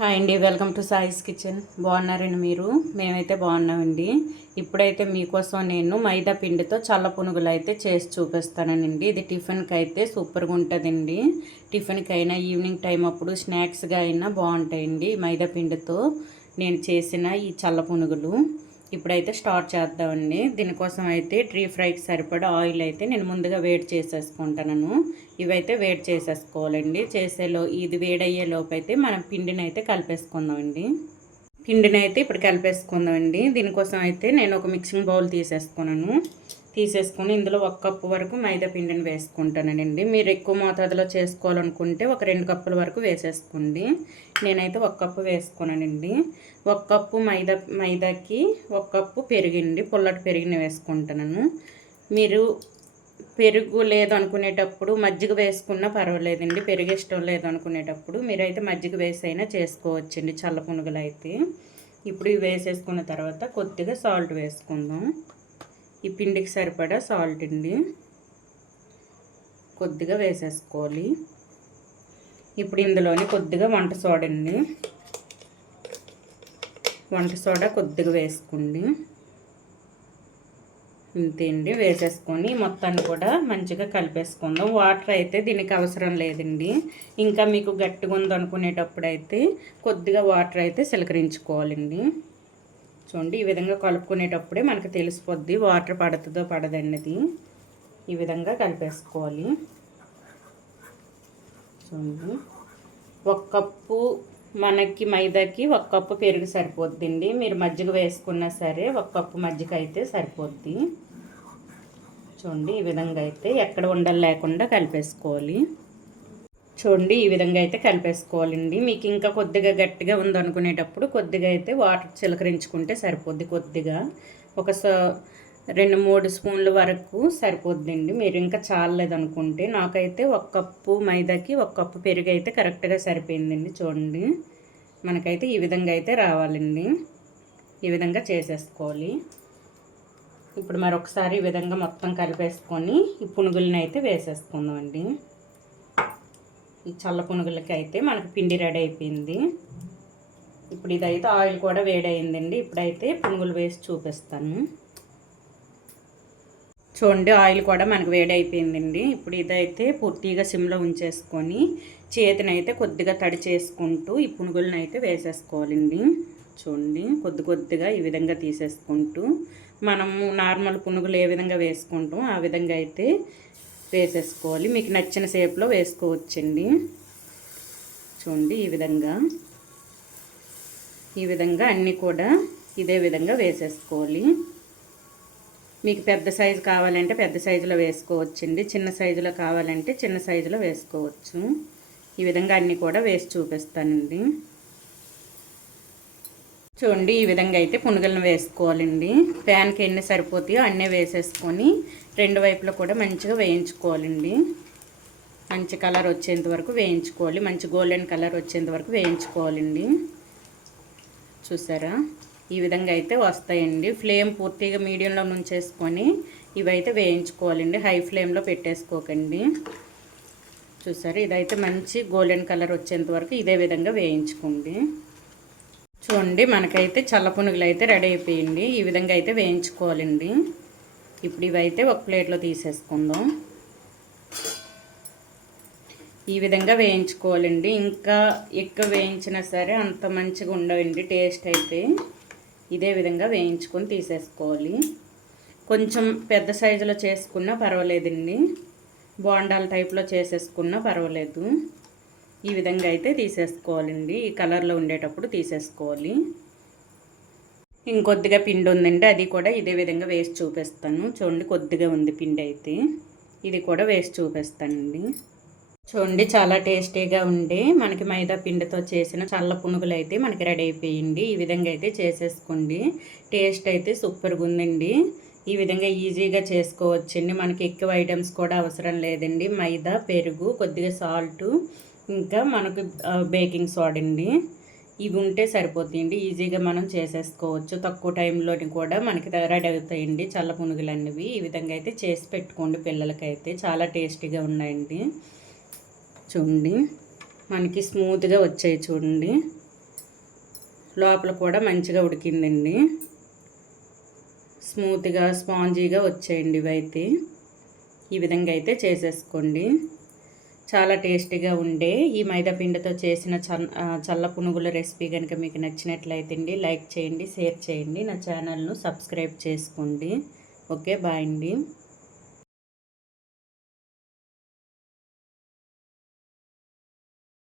Hi అండి welcome to సాయిస్ kitchen. బాగున్నారండి మీరు? మేమైతే బాగున్నామండి. ఇప్పుడైతే మీకోసం నేను మైదా పిండితో చల్ల పునుగులు అయితే చేసి చూపిస్తానండి. ఇది టిఫిన్కి అయితే సూపర్గా ఉంటుందండి. టిఫిన్కి అయినా ఈవినింగ్ టైం అప్పుడు స్నాక్స్గా అయినా బాగుంటాయండి మైదా పిండితో నేను చేసిన ఈ చల్ల పునుగులు. ఇప్పుడైతే స్టార్ట్ చేద్దామండి. దీనికోసం అయితే ట్రీ ఫ్రైకి సరిపడా ఆయిల్ అయితే నేను ముందుగా వేడి చేసేసుకుంటాను ఇవైతే వేడి చేసేసుకోవాలండి. చేసేలో ఇది వేడయ్యేలోపు అయితే మనం పిండిని అయితే కలిపేసుకుందామండి. పిండిని అయితే ఇప్పుడు కలిపేసుకుందామండి. దీనికోసం అయితే నేను ఒక మిక్సింగ్ బౌల్ తీసేసుకున్నాను. తీసేసుకొని ఇందులో ఒక కప్పు వరకు మైదా పిండిని వేసుకుంటానండి. మీరు ఎక్కువ మోతాదులో చేసుకోవాలనుకుంటే ఒక రెండు కప్పుల వరకు వేసేసుకోండి. నేనైతే ఒక కప్పు వేసుకున్నానండి ఒక కప్పు మైదా మైదాకి ఒక కప్పు పెరిగిండి పుల్లటి పెరిగిన వేసుకుంటున్నాను మీరు పెరుగు లేదు అనుకునేటప్పుడు మజ్జిగ వేసుకున్నా పర్వాలేదండి. పెరుగు ఇష్టం లేదు అనుకునేటప్పుడు మీరైతే మజ్జిగ వేసైనా చేసుకోవచ్చండి చల్ల పునుగులు అయితే ఇప్పుడు ఇవి వేసేసుకున్న తర్వాత కొద్దిగా సాల్ట్ వేసుకుందాం. ఈ పిండికి సరిపడా సాల్ట్ అండి. కొద్దిగా వేసేసుకోవాలి. ఇప్పుడు ఇందులోని కొద్దిగా వంట సోడా అండి. వంట సోడా కొద్దిగా వేసుకోండి. ఇంతే అండి. వేసేసుకొని మొత్తాన్ని కూడా మంచిగా కలిపేసుకుందాం. వాటర్ అయితే దీనికి అవసరం లేదండి. ఇంకా మీకు గట్టిగా ఉందనుకునేటప్పుడు అయితే కొద్దిగా వాటర్ అయితే సిలకరించుకోవాలండి. చూడండి ఈ విధంగా కలుపుకునేటప్పుడే మనకు తెలిసిపోద్ది వాటర్ పడుతుందో పడదన్నది ఈ విధంగా కలిపేసుకోవాలి. చూడండి. ఒక కప్పు మనకి మైదాకి ఒక కప్పు పెరుగు సరిపోద్దండి. మీరు మజ్జిగ వేసుకున్నా సరే ఒక కప్పు మజ్జిగ అయితే సరిపోద్ది. చూడండి ఈ విధంగా అయితే ఎక్కడ ఉండలు లేకుండా కలిపేసుకోవాలి. చూడండి ఈ విధంగా అయితే కలిపేసుకోవాలండి. మీకు ఇంకా కొద్దిగా గట్టిగా ఉందనుకునేటప్పుడు కొద్దిగా అయితే వాటర్ చిలకరించుకుంటే సరిపోద్ది కొద్దిగా. ఒక రెండు మూడు స్పూన్ల వరకు సరిపోద్దండి. మీరు ఇంకా చాలలేదు అనుకుంటే నాకైతే ఒక కప్పు మైదాకి ఒక కప్పు పెరుగు అయితే కరెక్ట్గా సరిపోయిందండి చూడండి. మనకైతే ఈ విధంగా అయితే రావాలండి. ఈ విధంగా చేసేసుకోవాలి. ఇప్పుడు మరొకసారి ఈ విధంగా మొత్తం కలిపేసుకొని ఈ పునుగులను అయితే వేసేసుకుందామండి. ఈ చల్ల పునుగులకి అయితే మనకు పిండి రెడీ అయిపోయింది. ఇప్పుడు ఇదైతే ఆయిల్ కూడా వేడయిందండి ఇప్పుడైతే పునుగులు వేసి చూపిస్తాను. చూడండి ఆయిల్ కూడా మనకు వేడి అయిపోయిందండి ఇప్పుడు ఇదైతే పూర్తిగా సిమ్లో ఉంచేసుకొని చేతినైతే కొద్దిగా తడి చేసుకుంటూ ఈ పునుగులను అయితే వేసేసుకోవాలండి. చూడండి కొద్ది కొద్దిగా ఈ విధంగా తీసేసుకుంటూ మనము నార్మల్ పునుగులు ఏ విధంగా వేసుకుంటాం ఆ విధంగా అయితే వేసేసుకోవాలి. మీకు నచ్చిన షేప్లో వేసుకోవచ్చండి. చూడండి ఈ విధంగా. ఈ విధంగా అన్నీ కూడా ఇదే విధంగా వేసేసుకోవాలి. మీకు పెద్ద సైజు కావాలంటే పెద్ద సైజులో వేసుకోవచ్చండి. చిన్న సైజులో కావాలంటే చిన్న సైజులో వేసుకోవచ్చు. ఈ విధంగా అన్నీ కూడా వేసి చూపిస్తానండి. చూడండి ఈ విధంగా అయితే పునుగలను వేసుకోవాలండి. ప్యాన్కి ఎన్ని సరిపోతాయో అన్నీ వేసేసుకొని రెండు వైపులో కూడా మంచిగా వేయించుకోవాలండి. మంచి కలర్ వచ్చేంత వరకు వేయించుకోవాలి. మంచి గోల్డెన్ కలర్ వచ్చేంత వరకు వేయించుకోవాలండి. చూసారా? ఈ విధంగా అయితే వస్తాయండి. ఫ్లేమ్ పూర్తిగా మీడియంలో నుంచేసుకొని ఇవైతే వేయించుకోవాలండి. హై ఫ్లేమ్లో పెట్టేసుకోకండి. చూసారు? ఇదైతే మంచి గోల్డెన్ కలర్ వచ్చేంత వరకు ఇదే విధంగా వేయించుకోండి. చూడండి మనకైతే చల్ల పునుగులు అయితే రెడీ అయిపోయింది. ఈ విధంగా అయితే వేయించుకోవాలండి. ఇప్పుడు ఇవైతే ఒక ప్లేట్లో తీసేసుకుందాం. ఈ విధంగా వేయించుకోవాలండి. ఇంకా ఎక్కువ వేయించినా సరే అంత మంచిగా ఉండవండి టేస్ట్ అయితే. ఇదే విధంగా వేయించుకొని తీసేసుకోవాలి. కొంచెం పెద్ద సైజులో చేసుకున్నా పర్వాలేదండి. బోండాల టైప్లో చేసేసుకున్నా పర్వాలేదు. ఈ విధంగా అయితే తీసేసుకోవాలండి. ఈ కలర్లో ఉండేటప్పుడు తీసేసుకోవాలి. ఇంకొద్దిగా పిండి ఉందండి అది కూడా ఇదే విధంగా వేసి చూపిస్తాను. చూడండి కొద్దిగా ఉంది పిండి అయితే. ఇది కూడా వేసి చూపిస్తానండి. చూడండి చాలా టేస్టీగా ఉండి మనకి మైదా పిండితో చేసిన చల్ల పునుగులు అయితే మనకి రెడీ అయిపోయింది. ఈ విధంగా అయితే చేసేసుకోండి. టేస్ట్ అయితే సూపర్గా ఉందండి. ఈ విధంగా ఈజీగా చేసుకోవచ్చండి. మనకి ఎక్కువ ఐటమ్స్ కూడా అవసరం లేదండి. మైదా పెరుగు కొద్దిగా సాల్టు ఇంకా మనకు బేకింగ్ సోడా అండి. ఇవి ఉంటే సరిపోతాయండి ఈజీగా మనం చేసేసుకోవచ్చు. తక్కువ టైంలోని కూడా మనకి రెడీ అవుతాయండి చల్ల పునుగులు అనేవి ఈ విధంగా అయితే చేసి పెట్టుకోండి పిల్లలకైతే. చాలా టేస్టీగా ఉన్నాయండి. చూడండి. మనకి స్మూత్గా వచ్చాయి చూడండి. లోపల కూడా మంచిగా ఉడికిందండి. స్మూత్గా స్పాంజీగా వచ్చేయండి ఇవైతే. ఈ విధంగా అయితే చేసేసుకోండి. చాలా టేస్టీగా ఉండే ఈ మైదా పిండితో చేసిన చల్ల పునుగుల రెసిపీ కనుక మీకు నచ్చినట్లయితే అండి లైక్ చేయండి షేర్ చేయండి నా ఛానల్ను సబ్స్క్రైబ్ చేసుకోండి. ఓకే బాయ్ అండి.